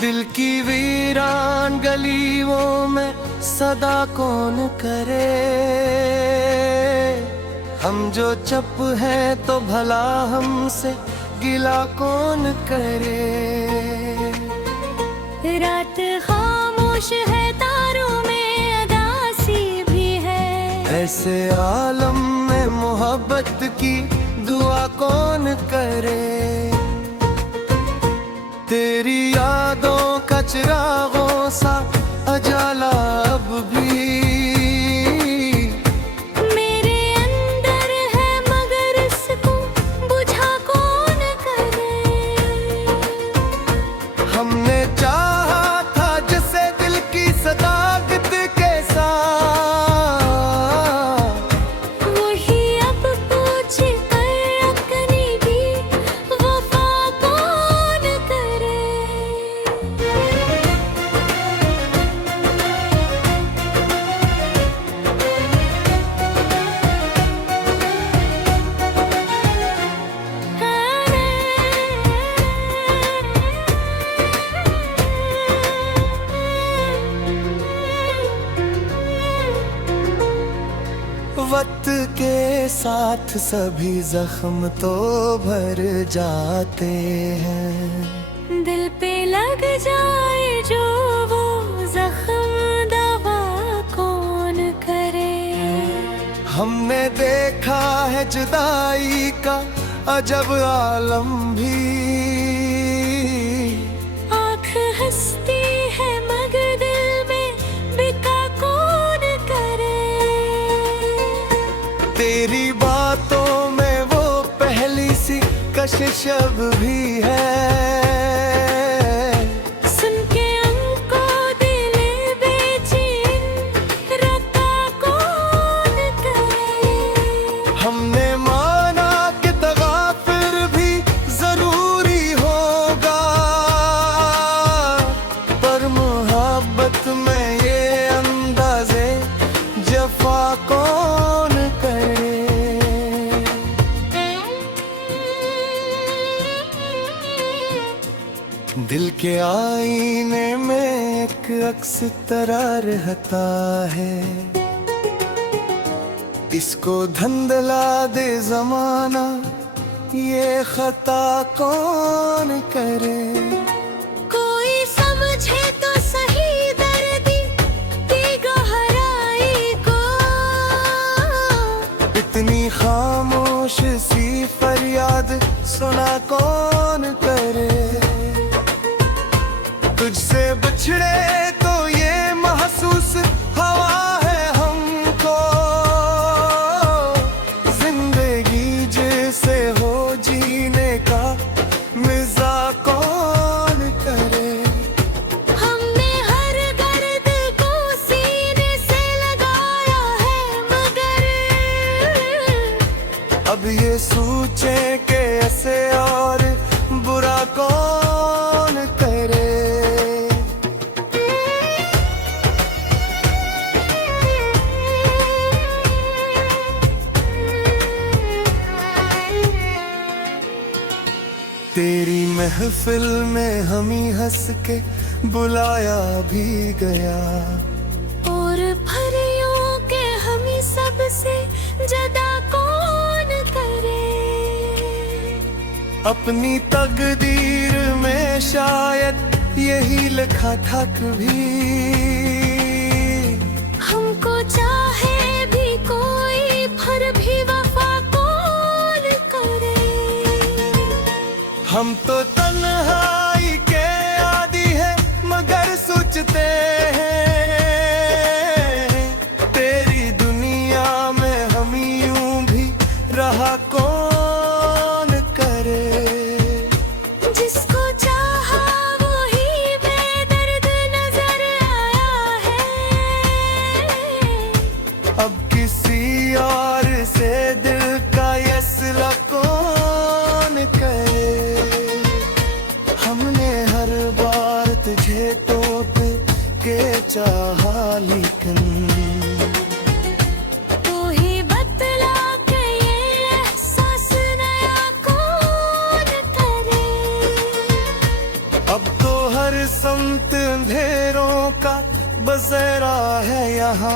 दिल की वीरान गलियों में सदा कौन करे। हम जो चप हैं तो भला हमसे गिला कौन करे। रात खामोश है, तारों में अदासी भी है। ऐसे आलम में मोहब्बत की दुआ कौन करे। तेरी यादों का चिरागों सा अजाला अब भी मेरे अंदर है, मगर इसको बुझा कौन करे। हमने चाहा था जिसे दिल की सदाकत के साथ, वही अब पूछ कर अपनी भी वफा कौन करे। वक्त के साथ सभी जख्म तो भर जाते हैं। दिल पे लग जाए जो वो जख्म, दवा कौन करे। हमने देखा है जुदाई का अजब आलम भी। आँख हंसती है मगर दिल में बिका कौन करे। तेरी बातों में वो पहली सी कशिश अब भी है। सुन के हमको दिले बेचैन रखा कौन करे। हमने माना कि तगाफिर भी जरूरी होगा, पर मोहब्बत में ये अंदाज़े जफा कौन करे। दिल के आईने में एक अक्स तरह रहता है। इसको धंधला दे जमाना, ये खता कौन करे। कोई समझे तो सही दर्दी की गहराई को। इतनी खामोश सी फरियाद सुना कौन करे। तुझसे बिछड़े तो ये महसूस हवा है हमको। जिंदगी जैसे हो जीने का मिज़ा कौन करे। हमने हर दर्द को सीने से लगाया है, मगर अब ये सोचे कि ऐसे और बुरा कौन करे। तेरी महफिल में हम ही हंस के बुलाया भी गया। और परियों के हम ही सबसे जुदा कौन करे। अपनी तकदीर में शायद यही लिखा था कभी। हमको चाहे भी कोई फिर भी वफा कौन करे। हम तो तन्हाई के आदी हैं मगर सोचते हैं, तेरी दुनिया में हम यूं भी रहा कौन करे। जिसको चाहा वो ही बेदर्द नजर आया है। अब किसी और से दिल का यसला कौन करे। हमने हर बार तुझे तोड़ के चाहा, लेकिन तू ही बतला के ये एहसास नया कौन करे। अब तो हर समय संत अंधेरों का बसेरा है यहाँ।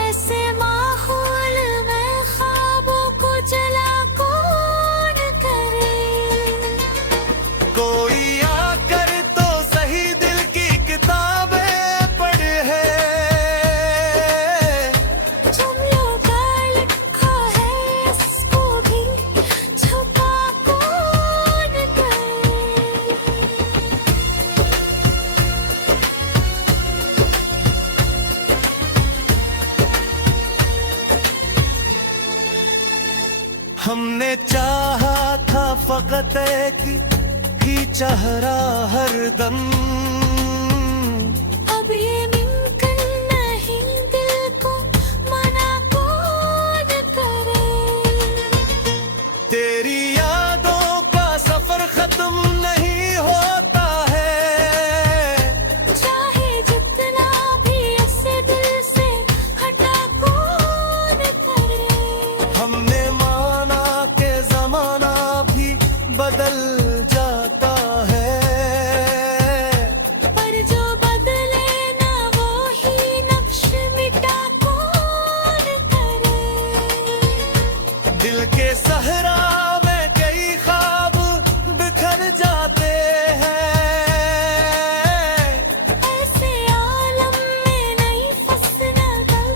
ऐसे माहौल में ख्वाबों को जला कौन करे। कोई आकर तो सही दिल की किताबें पढ़े है। जुमलों का लिखा है इसको भी छुपा कौन करे। हमने चाहा था फकत एक ही चेहरा हरदम। अब ये मुमकिन नहीं, दिल को मना कौन करे। तेरी यादों का सफर खत्म नहीं होता है। चाहे जितना भी ऐसे दिल से हटा कौन करे। हमने माना के जमाना भी बदल जाता है। पर जो बदले ना वो ही नक्श मिटा कौन करे। दिल के सहरा में कई ख्वाब बिखर जाते हैं। ऐसे आलम में नहीं फंसना गम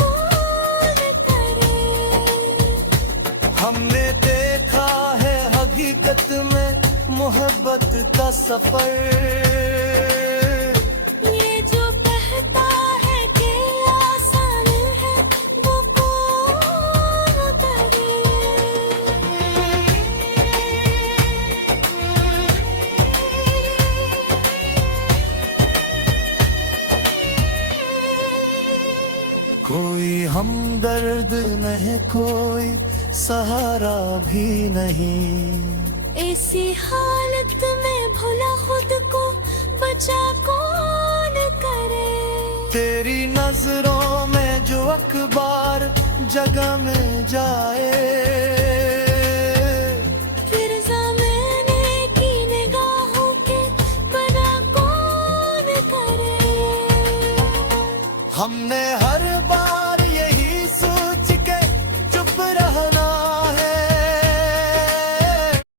कौन करे। हमने देखा है हकीकत में मोहब्बत का सफर। ये जो कहता है कि आसान है वो कौन करे। कोई हमदर्द नहीं, कोई सहारा भी नहीं। ऐसी हालत में भला खुद को बचा कौन करे। तेरी नजरों में जो अखबार जगह में जाए।